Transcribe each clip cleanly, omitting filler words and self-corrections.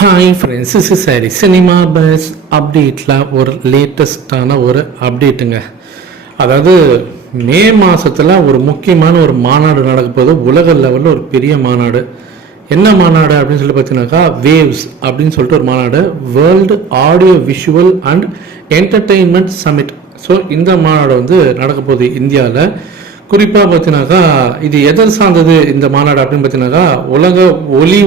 Hi friends, is சரி cinema bus அப்டேட்டில் ஒரு லேட்டஸ்டான ஒரு அப்டேட்டுங்க. அதாவது மே மாதத்தில் ஒரு முக்கியமான ஒரு மாநாடு நடக்க போது, உலக லெவலில் ஒரு பெரிய மாநாடு. என்ன மாநாடு அப்படின்னு சொல்லி பார்த்தீங்கன்னாக்கா, வேவ்ஸ் அப்படின்னு சொல்லிட்டு ஒரு மாநாடு, world audio visual and entertainment summit. So இந்த மாநாடு வந்து நடக்க போகுது இந்தியாவில். குறிப்பாக பார்த்தீங்கன்னாக்கா இது எதர் சார்ந்தது இந்த மாநாடு அப்படின்னு பார்த்தீங்கன்னாக்கா, உலக ஒளி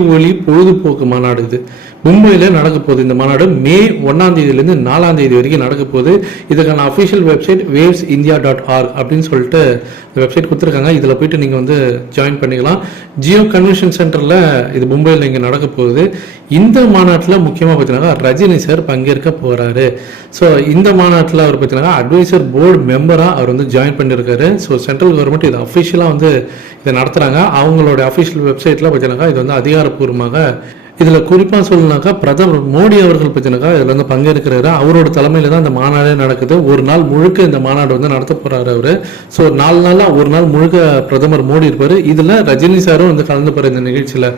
பொழுதுபோக்கு மாநாடு. இது மும்பையில் நடக்க போகுது. இந்த மாநாடு மே 1ஆம் தேதியிலேருந்து 4ஆம் தேதி வரைக்கும் நடக்க போகுது. இதுக்கான அஃபிஷியல் வெப்சைட் wavesindia.org அப்படின்னு சொல்லிட்டு இந்த வெப்சைட் கொடுத்துருக்காங்க. இதில் போயிட்டு நீங்கள் வந்து ஜாயின் பண்ணிக்கலாம். ஜியோ கன்வென்ஷன் சென்டரில் இது மும்பையில் இங்கே நடக்க போகுது. இந்த மாநாட்டில் முக்கியமாக பார்த்தீங்கன்னா ரஜினி சார் பங்கேற்க போகிறாரு. ஸோ இந்த மாநாட்டில் அவர் பார்த்தீங்கன்னா அட்வைசர் போர்டு மெம்பராக அவர் வந்து ஜாயின் பண்ணியிருக்காரு. ஸோ சென்ட்ரல் கவர்மெண்ட் இது அஃபிஷியலாக வந்து இதை நடத்துகிறாங்க. அவங்களோட அஃபிஷியல் வெப்சைட்டில் பார்த்தீங்கன்னா இது வந்து அதிகாரப்பூர்வமாக இதில் குறிப்பாக சொல்லணுனாக்கா பிரதமர் மோடி அவர்கள் பார்த்தீங்கன்னாக்கா இதில் வந்து பங்கேற்கிறாரு. அவரோட தலைமையில் தான் இந்த மாநாடே நடக்குது. ஒரு நாள் முழுக்க இந்த மாநாடு வந்து நடத்த போகிறாரு அவர். ஸோ 4 நாளாக ஒரு நாள் முழுக்க பிரதமர் மோடி இருப்பார். இதில் ரஜினி சாரும் வந்து கலந்து போகிற இந்த நிகழ்ச்சியில்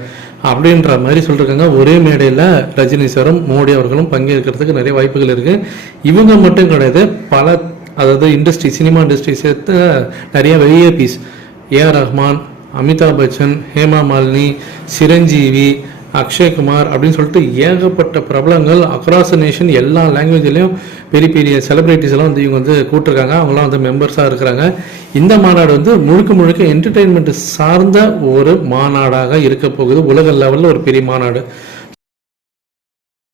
அப்படின்ற மாதிரி சொல்லியிருக்காங்க. ஒரே மேடையில் ரஜினி சாரும் மோடி அவர்களும் பங்கேற்கிறதுக்கு நிறைய வாய்ப்புகள் இருக்குது. இவங்க மட்டும் கிடையாது, பல அதாவது இண்டஸ்ட்ரி, சினிமா இண்டஸ்ட்ரி சேர்த்து நிறைய விஐபிஸ், ஏஆர் ரஹ்மான், அமிதாப் பச்சன், ஹேமா மாலினி, சிரஞ்சீவி, அக்ஷய்குமார் அப்படின்னு சொல்லிட்டு ஏகப்பட்ட பிரபலங்கள் அக்ராஸ் நேஷன் எல்லா லாங்குவேஜ்லேயும் பெரிய பெரிய செலிப்ரிட்டிஸ் எல்லாம் வந்து இவங்க வந்து கூப்பிட்டுருக்காங்க. அவங்களாம் வந்து மெம்பர்ஸாக இருக்கிறாங்க. இந்த மாநாடு வந்து முழுக்க என்டர்டெயின்மெண்ட் சார்ந்த ஒரு மாநாடாக இருக்க போகுது. உலக லெவலில் ஒரு பெரிய மாநாடு.